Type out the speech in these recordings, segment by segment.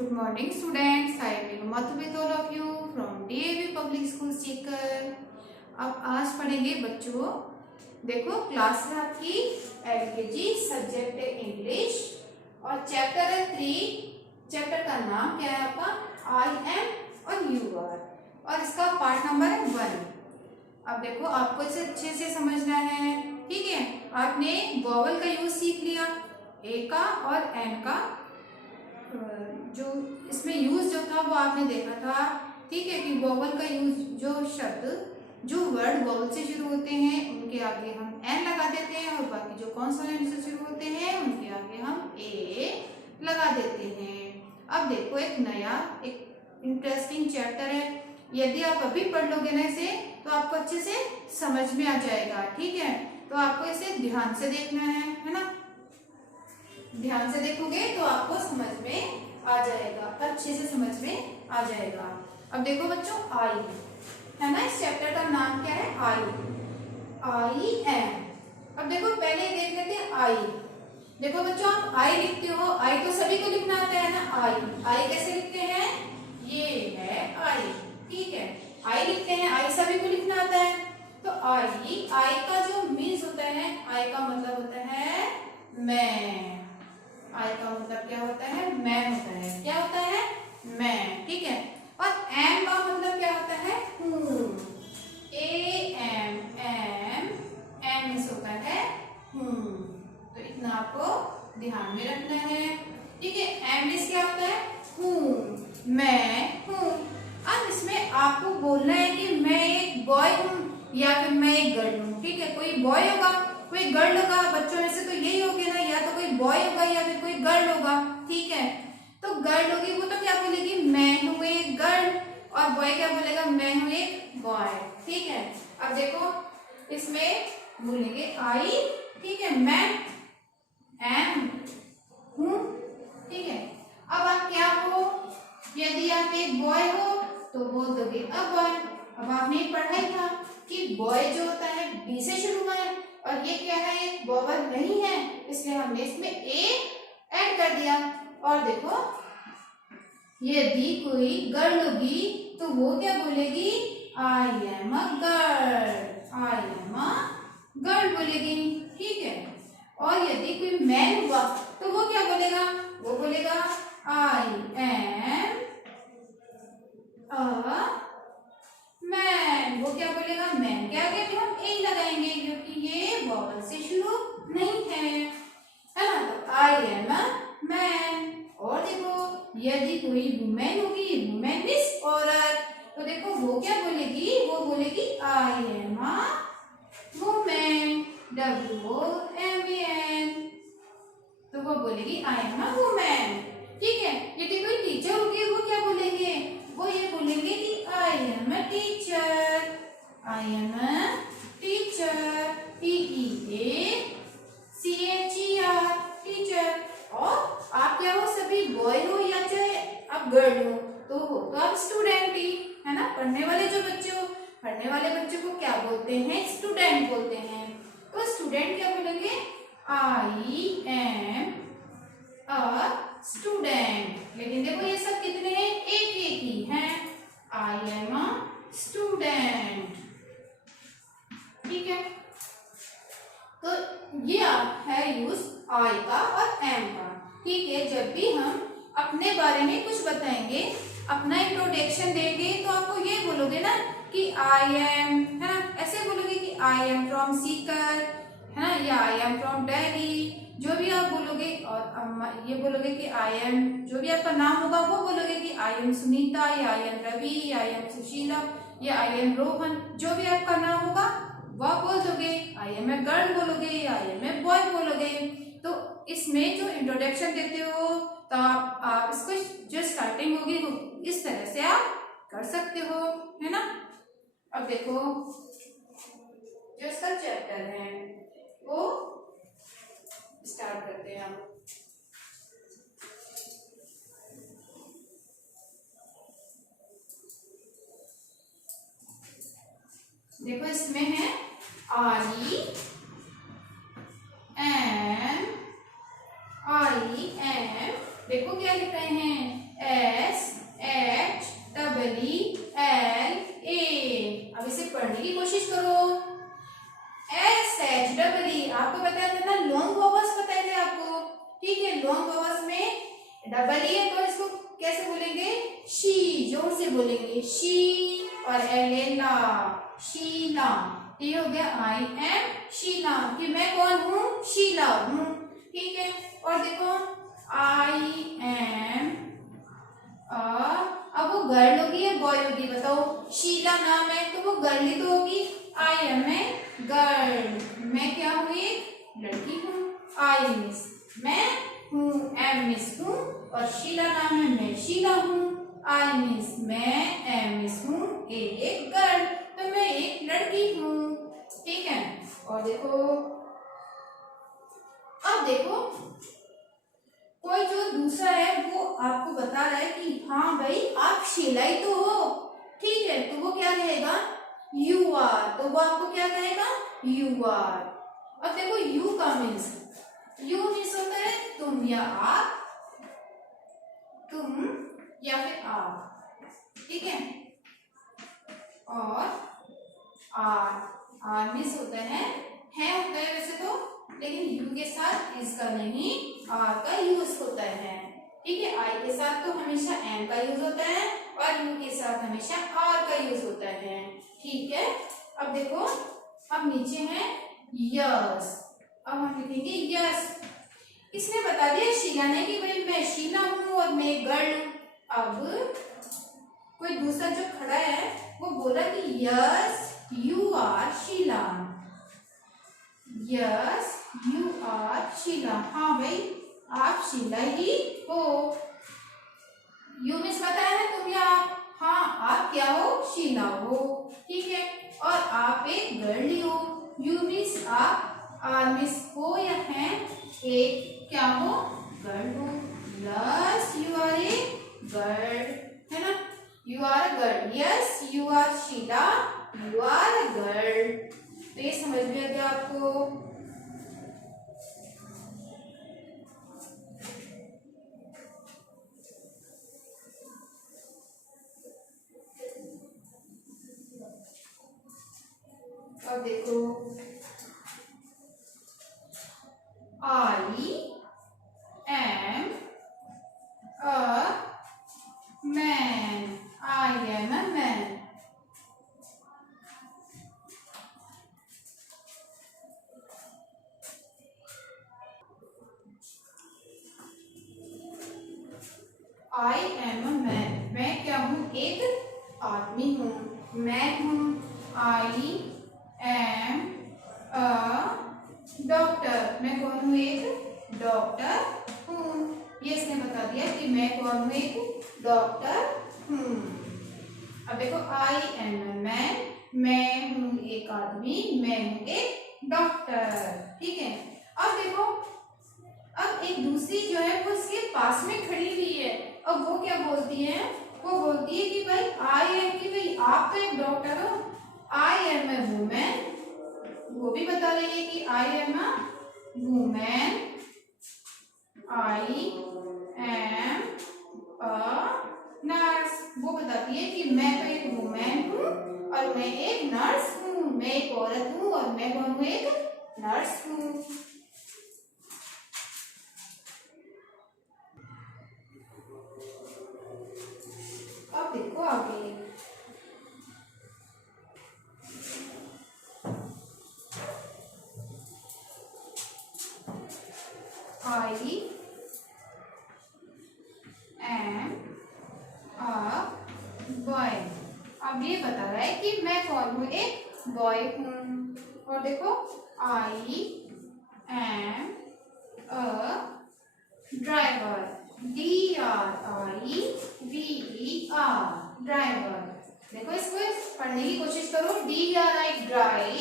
Good morning, students. I am Madhu with all of you from DAV Public School Sikar. अब आज पढ़ेंगे बच्चों, देखो क्लास है आपकी LKG, सब्जेक्ट है इंग्लिश और चैप्टर है 3। चैप्टर का नाम क्या है आपका? I am और you are और इसका पार्ट नंबर है 1। अब देखो आपको इसे अच्छे से समझना है, ठीक है। आपने वॉवल का यूज सीख लिया, ए का और एन का जो इसमें यूज जो था वो आपने देखा था, ठीक है, कि वॉवल का यूज जो शब्द जो वर्ड वॉवल से शुरू होते हैं उनके आगे हम एन लगा देते हैं और बाकी जो कॉन्सोनेंट से शुरू होते हैं उनके आगे हम ए लगा देते हैं। अब देखो एक नया एक इंटरेस्टिंग चैप्टर है, यदि आप अभी पढ़ लोगे ना इसे तो आपको अच्छे से समझ में आ जाएगा, ठीक है। तो आपको इसे ध्यान से देखना है ना। ध्यान से देखोगे तो आपको समझ में आ जाएगा, अच्छे से समझ में आ जाएगा। अब देखो बच्चों आई है ना, इस चैप्टर का नाम क्या है? I am. अब देखो पहले देख लेते हैं आई। देखो बच्चों आप आई लिखते हो, आई तो सभी को लिखना आता है ना। आई कैसे लिखते हैं? ये है आई, ठीक है, आई लिखते हैं, आई सभी को लिखना आता है। तो आई का जो मीन्स होता है, आई का मतलब होता है मैं। आई का मतलब क्या होता है? मैं होता है। क्या होता है? मैं, ठीक है। और एम का मतलब क्या होता है? हूँ। एम होता है हूँ। तो इतना आपको ध्यान में रखना है, ठीक है। एम मीन्स क्या होता है? हूँ, मैं हूँ। अब इसमें आपको बोलना है कि मैं एक बॉय हूँ या फिर मैं एक गर्ल हूँ, ठीक है। कोई बॉय होगा, कोई गर्ल होगा, बच्चों में से तो यही होगा ना, या तो कोई बॉय होगा या फिर कोई गर्ल होगा, ठीक है। तो गर्ल होगी वो तो क्या बोलेगी? मैं हूँ एक गर्ल। और बॉय क्या बोलेगा? मैं हूँ एक बॉय, ठीक है। अब देखो इसमें बोलेंगे आई, ठीक है, मैं एम हूँ, ठीक है। अब आप क्या हो? यदि आप एक बॉय हो तो बोल दोगे अ बॉय। अब आपने पढ़ा ही था कि बॉय जो होता है बी से शुरू हुआ है और ये क्या है? एक वॉवल नहीं है, इसलिए हमने इसमें ए ऐड कर दिया। और देखो यदि कोई गर्ल होगी तो वो क्या बोलेगी? आई am a girl. I am a girl बोलेगी, ठीक है। और यदि कोई मैन हुआ तो वो क्या बोलेगा? वो बोलेगा आई एम अ मैन। वो क्या बोलेगा? मैन के आगे भी हम ए लगाएंगे क्योंकि ये वॉवल से शुरू नहीं है ना। तो आई एम अ मैन। और देखो यदि कोई वुमेन होगी, वुमेन मीन्स औरत, तो देखो वो क्या बोलेगी? वो बोलेगी आई एम अ वुमेन। WOMAN। तो वो बोलेगी आई एम अ वुमेन, ठीक है। यदि कोई टीचर होगी वो क्या बोलेंगे? वो ये बोलेंगे कि आई am a teacher. I am a teacher, TEACHER, teacher. और आप क्या हो? सभी बॉय हो या चाहे आप गर्ल हो तो आप स्टूडेंट ही है ना। पढ़ने वाले जो बच्चे हो, पढ़ने वाले बच्चों को क्या बोलते हैं? स्टूडेंट बोलते हैं। तो स्टूडेंट क्या बोलेंगे? आई एम अ स्टूडेंट। लेकिन देखो ये सब कितने हैं? एक ही हैं। आई एम अ स्टूडेंट, ठीक है। तो ये है यूज आई का और एम का, ठीक है। जब भी हम अपने बारे में कुछ बताएंगे, अपना इंट्रोडक्शन देंगे तो आपको ये बोलोगे ना कि आई एम, है ना, ऐसे बोलोगे कि आई एम फ्रॉम सीकर, है ना, या आई एम फ्रॉम दिल्ली, जो भी आप बोलोगे। और ये बोलोगे कि आई एम, जो भी आपका नाम होगा वो बोलोगे कि आई एम सुनीता या I am Ravi, I am Sushila या आई एम रोहन, जो भी आपका नाम होगा वह बोल दोगे। आई एम ए गर्ल बोलोगे या आई एम ए बॉय बोलोगे। तो इसमें जो इंट्रोडक्शन देते हो तो आप इसको जो स्टार्टिंग होगी इस तरह से आप कर सकते हो, है ना। अब देखो जो इसका चैप्टर है वो स्टार्ट करते हैं हम। देखो इसमें है आई एम। देखो क्या लिख रहे हैं? डबल ई, आपको बताया था ना लॉन्ग वॉवल्स बताए थे आपको, ठीक है। लॉन्ग वॉवल्स में डबल ई है तो इसको कैसे बोलेंगे, शी, जोर से बोलेंगे शी, और एल ए ला, शीला। ये हो गया आई एम शीला, कि मैं कौन हूँ, शीला हूँ, ठीक है। और देखो आई एम, अब वो गर्ल होगी या बॉय होगी बताओ, शीला नाम है तो वो गर्ल ही तो होगी, आई एम ए गर्ल, मैं क्या हूँ, एक लड़की हूँ। आई मिस, मैं हूँ, एम मिस हूँ, और शीला नाम है, मैं शीला हूँ। आई मिस, मैं एम मिस हूँ, एक गर्ल, तो मैं एक लड़की हूँ, ठीक है। और देखो, अब देखो कोई जो दूसरा है वो आपको बता रहा है कि हाँ भाई आप शीला ही तो हो, ठीक है, तो वो क्या कहेगा, यू आर, तो वो आपको क्या कहेगा, यू आर। अब देखो यू का मीन्स, यू मीन्स होता है तुम या आप, तुम या फिर आप, ठीक है। और आर मीन्स होता है होता है वैसे तो, लेकिन यू के साथ इसका नहीं, आर का यूज होता है, ठीक है। आई के साथ तो हमेशा एम का यूज होता है, और यू के साथ हमेशा आर का यूज होता है, ठीक है। अब देखो, अब नीचे है यस, अब हम लिखेंगे यस। इसने बता दिया शीला ने कि भाई मैं शीला हूँ और मैं गर्ल हूँ। अब कोई दूसरा जो खड़ा है वो बोला कि yes you are Sheela, yes you are Sheela, हाँ भाई आप शीला ही हो। यू मीन्स बताया ना तुम या आप, हाँ आप क्या हो, शीला हो, ठीक है। और आप एक गर्ल ही हो, यू मीन्स आप, आर मीन्स हो या हैं, एक क्या हो, गर्ल हो, yes you are a girl, है ना, you are a girl, yes you are Sheela, you are a girl. तो ये समझ में आ गया आपको। अब देखो I am a man, I am a man, I am a man, मैं क्या हूँ, एक आदमी हूँ, मैं हूँ। आई एम अ डॉक्टर, मैं कौन हूँ, एक डॉक्टर हूँ। ये इसने बता दिया कि मैं कौन हूँ, एक डॉक्टर हूँ। अब देखो आई एम अ मैन, मैं हूँ एक आदमी, मैं हूँ एक डॉक्टर, ठीक है। अब देखो, अब एक दूसरी जो है वो इसके पास में खड़ी हुई है, अब वो क्या बोलती है, वो बोलती है कि भाई आई एम, कि भाई आप तो एक डॉक्टर हो, आई एम ए वुमेन, वो भी बता रही है कि आई am a women, I am a nurse, वो बताती है कि मैं तो एक वुमेन हूँ और मैं एक नर्स हूँ, मैं एक औरत हूँ और मैं कौन हूँ, एक नर्स हूँ। अब देखो आगे, आई एम अ बॉय, अब ये बता रहा है कि मैं कौन हूँ, एक बॉय हूँ। और देखो I am a driver, D R I V E R, driver. देखो इसको पढ़ने की कोशिश करो, D R I drive,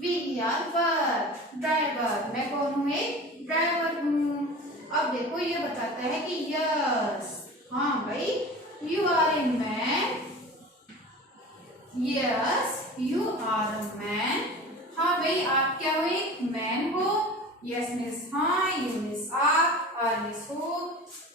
V E R were, driver, मैं कौन हूँ, एक ड्राइवर हूँ। अब देखो ये बताता है कि यस, हाँ भाई you are a man, yes you are a man, हाँ भाई आप क्या हो, एक मैन हो, यस मीन्स हाँ, यू मीन्स आप, आर मीन्स हो,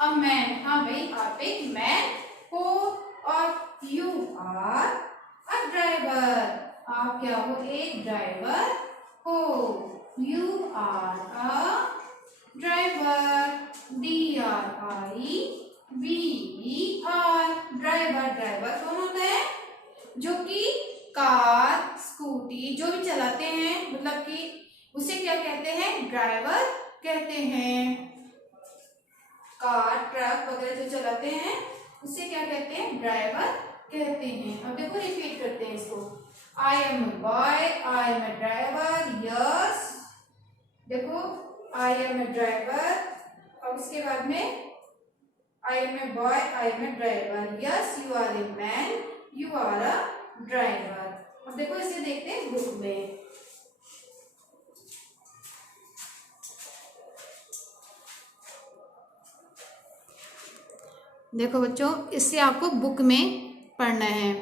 अ मैन, हाँ भाई आप एक मैन हो, और यू आर अ ड्राइवर, आप क्या हो, एक ड्राइवर हो। You are a driver. D-R-I-V-E-R. Driver, driver कौन होता है? जो कि कार, स्कूटी जो भी चलाते हैं, मतलब कि उसे क्या कहते हैं? ड्राइवर कहते हैं। कार, ट्रक वगैरह जो चलाते हैं उसे क्या कहते हैं? ड्राइवर कहते हैं। अब देखो रिपीट करते हैं इसको। I am a boy, I am a driver, yes. देखो आई एम ए ड्राइवर, और उसके बाद में I am a boy, I am a driver, yes you are a man, you are a driver. अब देखो इसे देखते हैं बुक में। देखो बच्चों, इससे आपको बुक में पढ़ना है।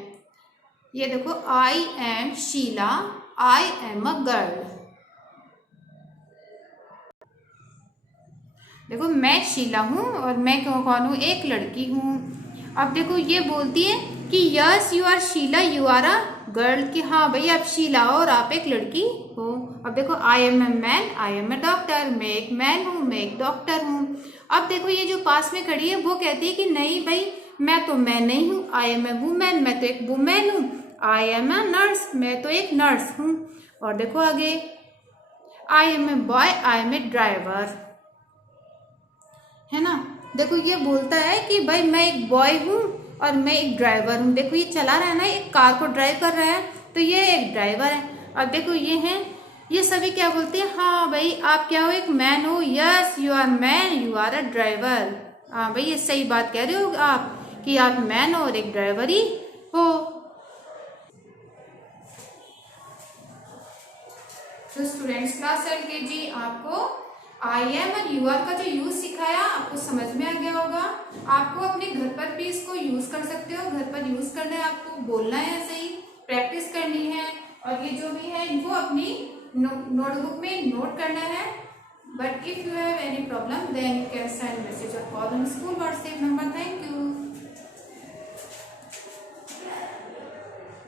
ये देखो, I am Sheela, I am a girl. देखो मैं शीला हूँ और मैं कौन हूँ? एक लड़की हूँ। अब देखो ये बोलती है कि yes you are Sheela, you are a girl, कि हाँ भाई आप शीला हो और आप एक लड़की हो। अब देखो I am a man, I am a doctor, मैं एक मैन हूँ, मैं एक डॉक्टर हूँ। अब देखो ये जो पास में खड़ी है वो कहती है कि नहीं भाई मैं तो मैं नहीं हूँ, आई एम ए वुमेन, मैं तो एक वुमेन हूँ। आई एम ए नर्स, मैं तो एक नर्स हूँ। और देखो आगे, I am a boy, I am a driver, है ना। देखो ये बोलता है कि भाई मैं एक बॉय हूँ और मैं एक ड्राइवर हूँ। देखो ये चला रहा है ना, एक कार को ड्राइव कर रहा है, तो ये एक ड्राइवर है। अब देखो ये हैं, ये सभी क्या बोलते हैं? हाँ भाई आप क्या हो? एक मैन हो, yes you are man, you are a driver. हाँ भाई ये सही बात कह रहे हो आप कि आप मैन हो और एक ड्राइवर ही हो। तो स्टूडेंट्स, क्लास LKG आपको आई एम और यू आर का जो यूज सिखाया आपको समझ में आ गया होगा। आपको अपने घर पर भी इसको यूज कर सकते हो। घर पर यूज करना है, आपको बोलना है, ऐसे ही प्रैक्टिस करनी है। और ये जो भी है इनको अपनी नोटबुक में नोट करना है। But if you have any problem then you can send message और call on school WhatsApp number. Thank you.